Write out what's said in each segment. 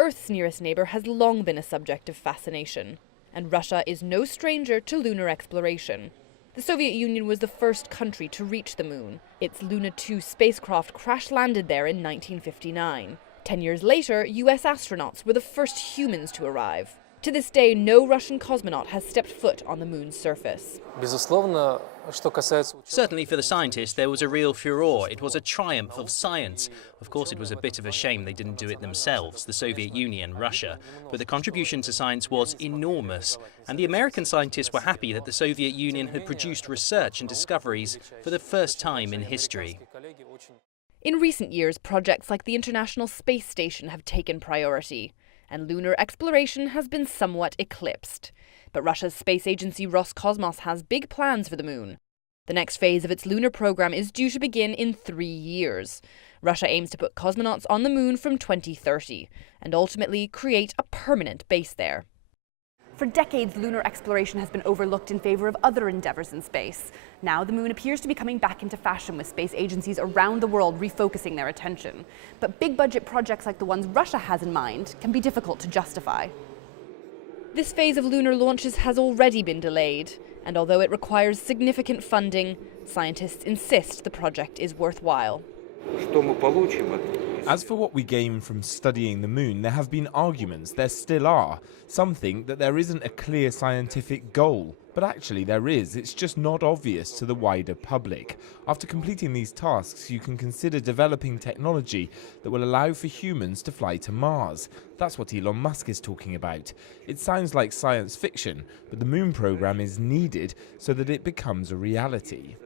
Earth's nearest neighbor has long been a subject of fascination, and Russia is no stranger to lunar exploration. The Soviet Union was the first country to reach the moon. Its Luna 2 spacecraft crash-landed there in 1959. 10 years later, US astronauts were the first humans to arrive. To this day, no Russian cosmonaut has stepped foot on the moon's surface. Certainly for the scientists, there was a real furore. It was a triumph of science. Of course, it was a bit of a shame they didn't do it themselves, the Soviet Union, Russia. But the contribution to science was enormous. And the American scientists were happy that the Soviet Union had produced research and discoveries for the first time in history. In recent years, projects like the International Space Station have taken priority, and lunar exploration has been somewhat eclipsed. But Russia's space agency Roscosmos has big plans for the moon. The next phase of its lunar program is due to begin in 3 years. Russia aims to put cosmonauts on the moon from 2030 and ultimately create a permanent base there. For decades, lunar exploration has been overlooked in favor of other endeavors in space. Now the moon appears to be coming back into fashion, with space agencies around the world refocusing their attention. But big-budget projects like the ones Russia has in mind can be difficult to justify. This phase of lunar launches has already been delayed, and although it requires significant funding, scientists insist the project is worthwhile. As for what we gain from studying the moon, there have been arguments, there still are. Some think that there isn't a clear scientific goal, but actually there is, it's just not obvious to the wider public. After completing these tasks, you can consider developing technology that will allow for humans to fly to Mars. That's what Elon Musk is talking about. It sounds like science fiction, but the moon program is needed so that it becomes a reality.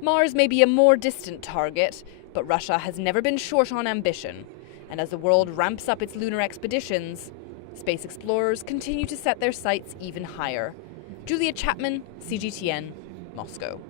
Mars may be a more distant target, but Russia has never been short on ambition. And as the world ramps up its lunar expeditions, space explorers continue to set their sights even higher. Julia Chapman, CGTN, Moscow.